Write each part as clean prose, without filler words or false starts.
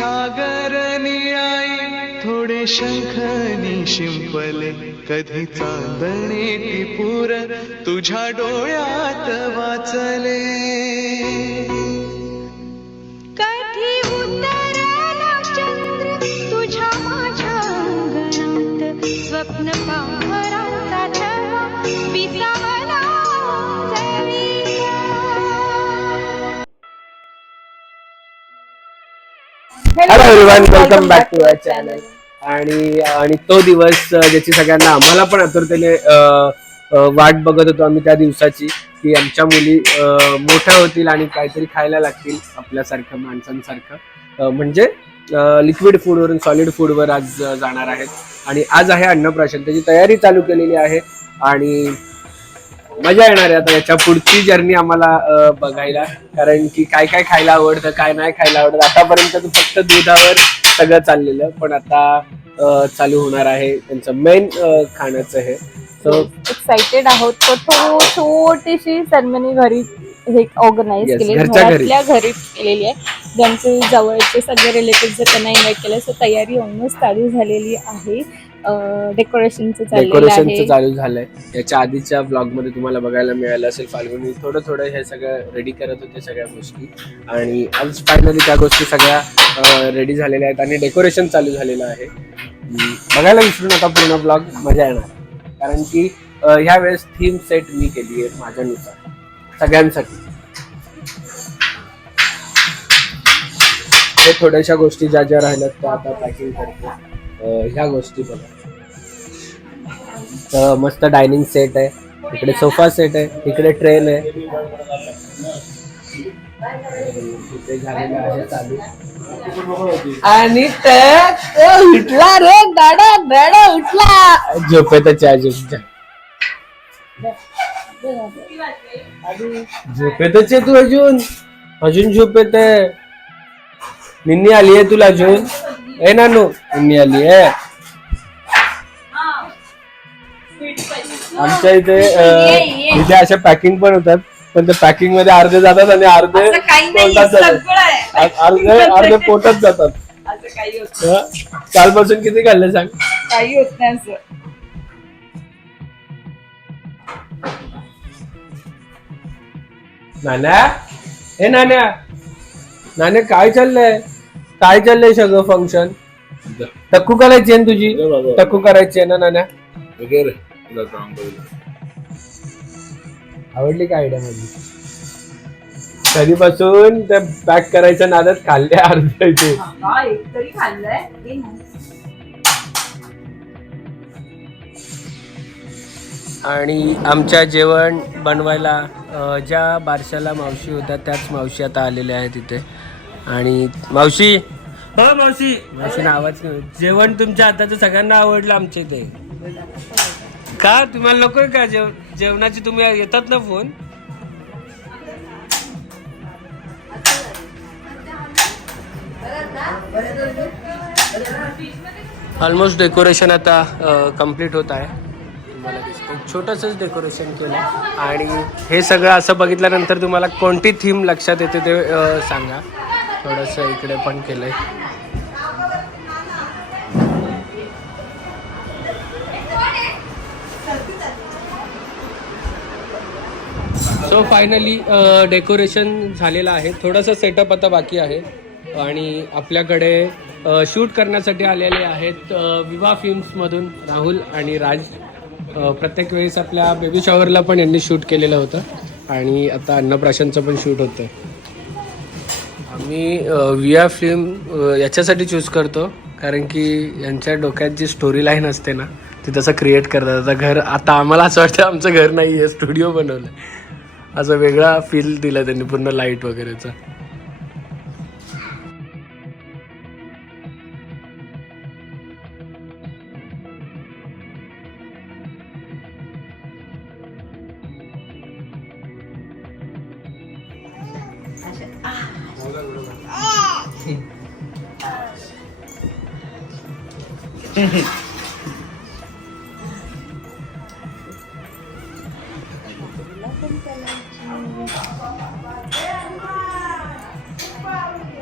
सागर निळाई थोडे शंखनी शिंपले कधी चांदणे ती पुर तुझ्या डोळ्यात वाचले कधी उतरला चंद्र तुझ्या माझ्या अंगणात स्वप्न पाहराचा छवा विसावला जळीला. Hello everyone, welcome back to our channel. आणि तो दिवस ज्याची सगळ्यांना आम्हाला पण आतुरतेने वाट बघत होतो आम्ही त्या दिवसाची, की आमच्या मुली मोठ्या होतील आणि काहीतरी खायला लागतील आपल्यासारखं माणसांसारखं, म्हणजे लिक्विड फूडवरून सॉलिड फूडवर आज जाणार आहेत. आणि आज आहे अन्नप्राशन, त्याची तयारी चालू केलेली आहे आणि मजा येणार आहे आता याच्या पुढची जर्नी आम्हाला बघायला. कारण की काय काय खायला आवडतं, काय नाही खायला आवडतं. आतापर्यंत फक्त दुधावर सगळं चाललेलं, पण आता चालू होणार आहे त्यांचं मेन खाण्याचं. हे सो एक्साइटेड आहोत. तो छोटीशी सेरेमनी घरी हे ऑर्गनाइज केली, घरातल्या घरी केलेली आहे. ज्यांचे जवळचे सगळे रिलेटिव्ह त्यांना इन्व्हाइट केलं. सो तयारी ऑलमोस्ट चालू झालेली आहे. डेकोरेशनचं चालू झालंय. याच्या आधीच्या ब्लॉग मध्ये तुम्हाला बघायला मिळालं असेल फाल्गुनी थोडं हे सगळं रेडी करत होते सगळ्या गोष्टी, आणि आज फायनली त्या गोष्टी सगळ्या रेडी झालेल्या आहेत आणि डेकोरेशन चालू झालेलं आहे. बघायला विसरू नका पूर्ण ब्लॉग, मजा येणार. कारण की ह्या वेळेस थीम सेट मी केली आहे माझ्यानुसार सगळ्यांसाठी. हे थोड्याशा गोष्टी ज्या ज्या राहिल्यात त्या आता पॅकिंग करतो. ह्या गोष्टी बघा, मस्त डायनिंग सेट आहे, इकडे सोफा सेट आहे, इकडे ट्रेन आहे. इथे झालेलं आहे चालू. आणि उठला रे दाडा दाडा उठला, झोपेतच आहे झोपेतच आहे तू, अजून झोपेत आहे. निन्नी आली आहे तुला अजून? ए नानू, निन्नी आली आहे. आमच्या इथे अशा पॅकिंग पण होतात, पण त्या पॅकिंग मध्ये अर्धे जातात आणि अर्धे अर्धे पोटात जातात. कालपासून किती खाल्लं सांग? काही होत नाही असं. नाण्या, हे नाण्या काय चाललंय सगळं फंक्शन? टक्कू करायची आहे तुझी, टक्कू करायची आहे ना नाण्या? आवडली का आयडिया माझी? कधीपासून त्या पॅक करायच्या नादात खाल्ले अर्धे. तरी खाल्लंय. आणि आमच्या जेवण बनवायला ज्या बारशाला मावशी होत्या त्याच मावशी आता आलेल्या आहेत इथे. आणि मावशी, हो मावशी आवाज. जेवण तुमच्या हाताचं सगळ्यांना आवडलं आमच्या इथे. का तुम्हाला नकोय का जेवणाची? तुम्ही येतात ना फोन. ऑलमोस्ट डेकोरेशन आता कम्प्लीट होत आहे. तुम्हाला दिसतं छोटंसंच डेकोरेशन केलं. आणि हे सगळं असं बघितल्यानंतर तुम्हाला कोणती थीम लक्षात येते ते सांगा. थोडंसं इकडे पण केलंय. सो फायनली डेकोरेशन झालेलं आहे. थोडंसं सेटअप आता बाकी आहे. आणि आपल्याकडे शूट करण्यासाठी आलेले आहेत विवाह फिल्म्समधून राहुल आणि राज. प्रत्येक वेळेस आपल्या बेबी शॉवरला पण यांनी शूट केलेलं होतं आणि आता अन्नप्राशनचं पण शूट होतं. आम्ही विवाह फिल्म याच्यासाठी चूज करतो कारण की यांच्या डोक्यात जी स्टोरी लाईन असते ना ती तसं क्रिएट करतात. आता घर, आता आम्हाला असं वाटतं आमचं घर नाही आहे, स्टुडिओ बनवलं. असं वेगळा फील दिला त्यांनी पूर्ण लाईट वगैरेचा.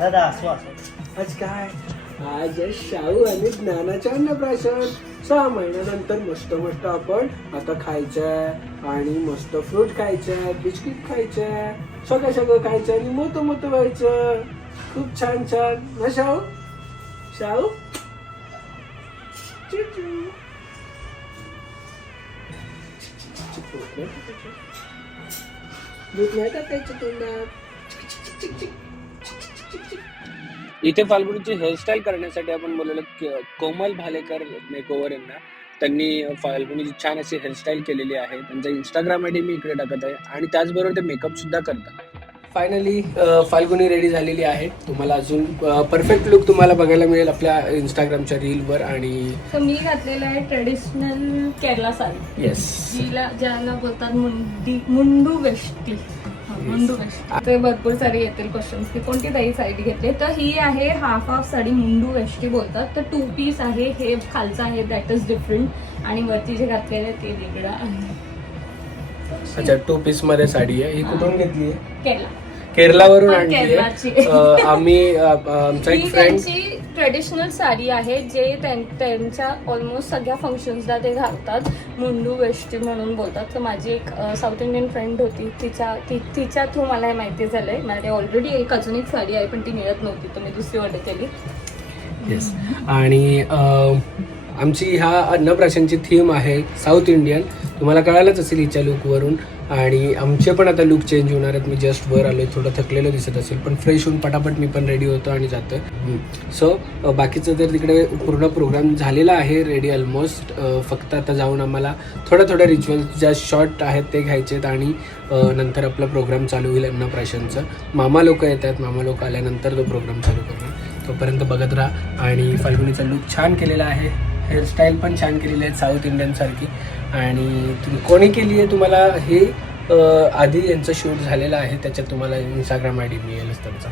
दादा असो असो आज काय? आज शाहू आणि ज्ञानाच्या अन्नप्राशन. 6 महिन्यानंतर मस्त मस्त आपण आता खायचंय आणि मस्त फ्रूट खायचंय, बिस्किट खायचंय, सगळं सगळं खायचं आणि मोठं मोठं व्हायचं. खूप छान छान ना शाहू? शाहू इथे फाल्गुनीची हेअरस्टाईल करण्यासाठी आपण बोलवलं कोमल भालेकर मेकओव्हर यांना. त्यांनी फाल्गुनीची छान अशी हेअरस्टाईल केलेली आहे. त्यांचा इंस्टाग्राम आयडी मी इकडे टाकत आहे आणि त्याचबरोबर ते मेकअप सुद्धा करतात. फायनली फाल्गुनी रेडी झालेली आहे. तुम्हाला अजून परफेक्ट लुक तुम्हाला बघायला मिळेल आपल्या इंस्टाग्रामच्या रीलवर. आणि मी घातलेलं आहे ट्रेडिशनल केरला साडी. येस, ज्याला बोलतात मुंडू वेष्टी. मुंडू वेष्टी ते भरपूर सारे येतील क्वेश्चन्स की कोणती ताई साडी घेतली. तर ही आहे हाफ साडी, मुंडू वेष्टी बोलतात. तर 2 पीस आहे. हे खालचं आहे दॅट इज डिफरंट आणि वरती जे घातलेलं आहे ते वेगळं आहे. अच्छा, 2 पीस मध्ये साडी आहे. ही कुठून घेतली आहे? केरलावरून आणली आहे. आम्ही आमचा एक फ्रेंड ट्रेडिशनल साडी आहे जे त्यांच्या ऑलमोस्ट सगळ्या फंक्शन्सला ते घालतात. मुंडू वेष्टी म्हणून बोलतात. तर माझी एक साऊथ इंडियन फ्रेंड होती, तिच्या थ्रू मला हे माहिती झालंय. माझ्या ऑलरेडी अजून एक साडी आहे पण ती मिळत नव्हती, तर मी दुसरी ऑर्डर केली. येस, आणि आमची ह्या अन्नप्राशनची थीम आहे साऊथ इंडियन. तुम्हाला कळालंच असेल हिच्या लुकवरून. आणि आमचे पण आता लुक चेंज होणार आहेत. मी जस्ट वर आलोय, थोडं थकलेलं दिसत असेल पण फ्रेश होऊन पटापट मी पण रेडी होतो आणि जातो. सो बाकीचं तर तिकडे पूर्ण प्रोग्राम झालेला आहे रेडी ऑलमोस्ट. फक्त आता जाऊन आम्हाला थोडं रिच्युअल्स ज्या शॉर्ट आहेत ते घ्यायचे आहेत आणि नंतर आपला प्रोग्राम चालू होईल अन्नप्राशनचं. मामा लोक येत आहेत. मामा लोक आल्यानंतर तो प्रोग्राम चालू करणार. तोपर्यंत बघत राहा. आणि फाल्गुनीचा लुक छान केलेला आहे. हेअरस्टाईल पण छान केलेली आहे साऊथ इंडियन सारखी. आणि तुम्ही कोणी केली आहे तुम्हाला हे आधी यांचं शूट झालेलं आहे, त्याच्यात तुम्हाला इंस्टाग्राम आय डी मिळेलच त्यांचा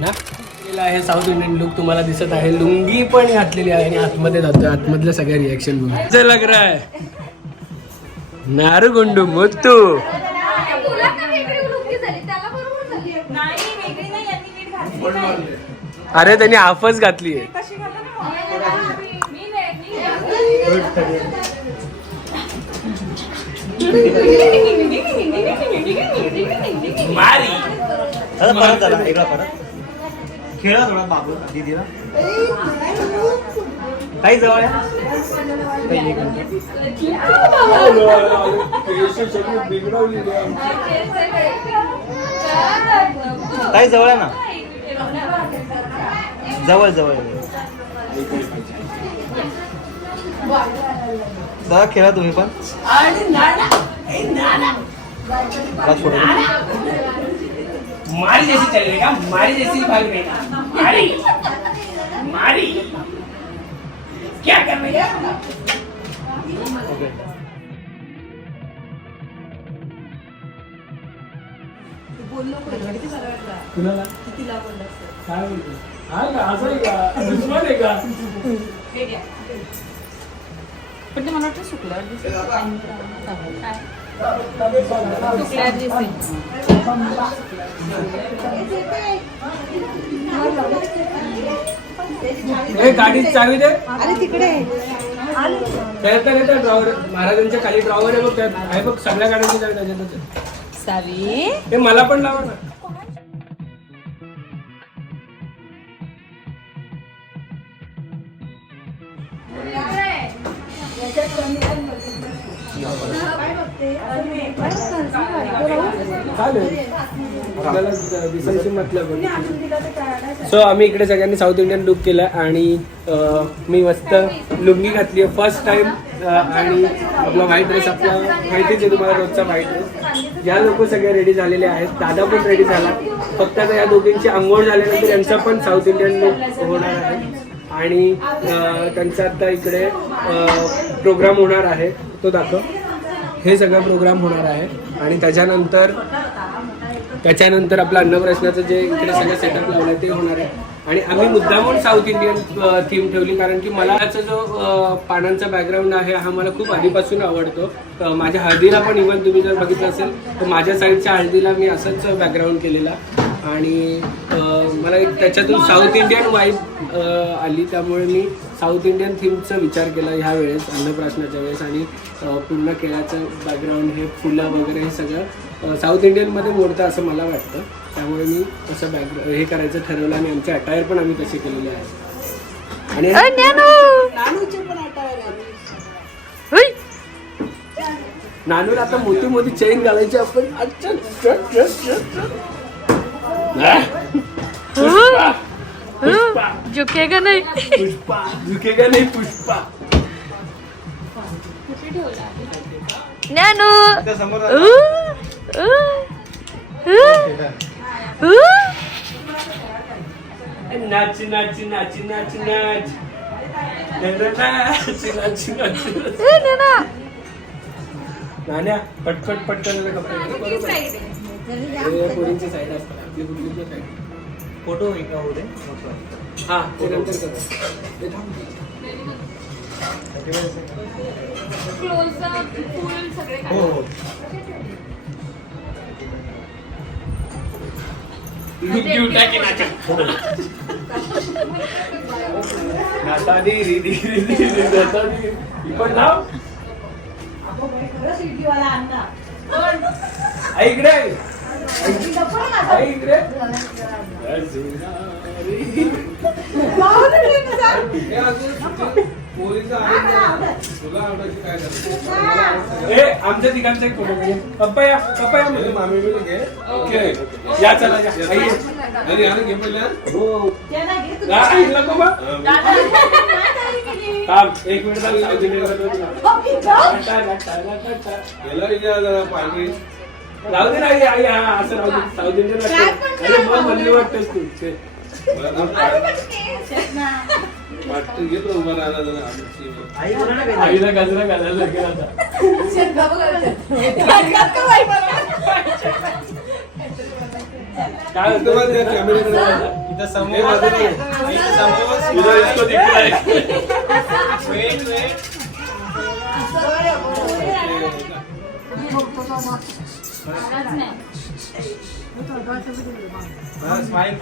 ना. केलेला आहे साऊथ इंडियन लुक तुम्हाला दिसत आहे. लुंगी पण घातलेली आहे आणि आतमध्ये जातोय. आतमधल्या सगळ्या रिॲक्शन बघा. लग रहा है नारू गुंडू मुत्तू. अरे त्यांनी हाफच घातली आहे. खेळा थोडा बाबू दीदीला काही जवळ काही जवळ आहे ना, जवळ जवळ जरा खेळा तुम्ही पण. मारी जैसी चलेगा, मारी जैसी भाग रहेगा. मारी मारी क्या कर रही है? कुणाला कितीला बोलला काय बोलतो? हा का असं आहे का? दुश्मन आहे का? पण ते मला वाटतं सुकल्यावर दिसेल. गाडी चावी दे. अरे तिकडे ड्रॉवर महाराजांच्या खाली ड्रॉवर आहे बघ. त्यात आहे बघ सगळ्या गाड्यांची चावी त्याच्यातच. सावी हे मला पण लावा ना. सो आम्ही इकडे सगळ्यांनी साऊथ इंडियन लुक केला आणि मी मस्त लुंगी घातली आहे फर्स्ट टाइम. आणि आपला व्हाईट ड्रेस आपला माहितीच आहे तुम्हाला, रोजचा व्हाईट ड्रेस. या लोक सगळे रेडी झालेले आहेत. दादा पण रेडी झाला. फक्त आता या दोघींची आंघोळ झाल्यानंतर यांचा पण साऊथ इंडियन लुक होणार आहे. आणि त्यांचा आता इकडे प्रोग्राम होणार आहे तो दाखव. हे सगळं प्रोग्राम होणार आहे आणि त्याच्यानंतर आपलं अन्नप्राशनाचं जे इकडे सगळं सेटअप लावलं ते होणार आहे. आणि आम्ही मुद्दामून साऊथ इंडियन थीम ठेवली कारण की मला याचा जो पानांचा बॅकग्राऊंड आहे हा मला खूप आधीपासून आवडतो. माझ्या हळदीला पण इव्हन तुम्ही जर बघितलं असेल तर माझ्या साईडच्या हळदीला मी असंच बॅकग्राऊंड केलेला. आणि मला एक त्याच्यातून साऊथ इंडियन वाईब आली, त्यामुळे मी साऊथ इंडियन थीमचा विचार केला ह्या वेळेस अन्नप्राशनाच्या वेळेस. आणि पूर्ण केळाचं बॅकग्राऊंड हे फुलं वगैरे हे सगळं साऊथ इंडियनमध्ये मोडतं असं मला वाटतं, त्यामुळे मी असं बॅकग्राऊंड हे करायचं ठरवलं आणि आमचे अटायर पण आम्ही तसे केलेले आहे. आणि नानूर आता मोठी मोठी चेन घालायची आपण. झुकेगा नाही. पुष्पा झुकेगा नाही पुष्पा. ज्ञानू त्या समोर नाच नाच नाच नाच नाच नाच नाच. नाण्या पटपट पटकन कपडे पोरींची साईड असतात, आपली कुठली साईड. फोटो एका होऊ दे. हा ते नंतर करू. ते थांब. हो हो. नातादी रिदी रिदी नातादी पण नाव ऐकडे ऐकडे आमच्या ठिकाणचा एक फोटो म्हणजे पप्पा पप्पा मामी ओके या चला एक मिनिट राहू दे नाही आई हा असं राहू दे. साऊथ इंडियन वाटतं. अरे मग म्हणली वाटतंस तू आईला गजरा घालायला लागेल आता. काय होतं इथं समोर वेट वेट. स्माइल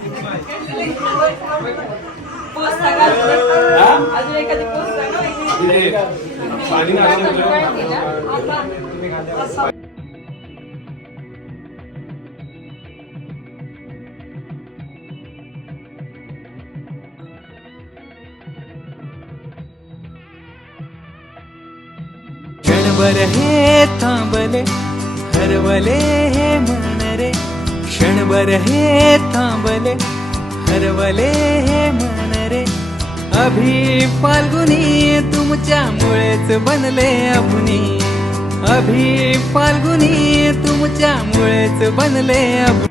क्षणभर हे थांबले हरवले हे मन रे. क्षणभर हे थांबले हरवले हे मन रे. अभि फाल्गुनी तुमच्यामुळेच बनले अभुनी. अभि फाल्गुनी तुमच्यामुळेच बनले अभुनी.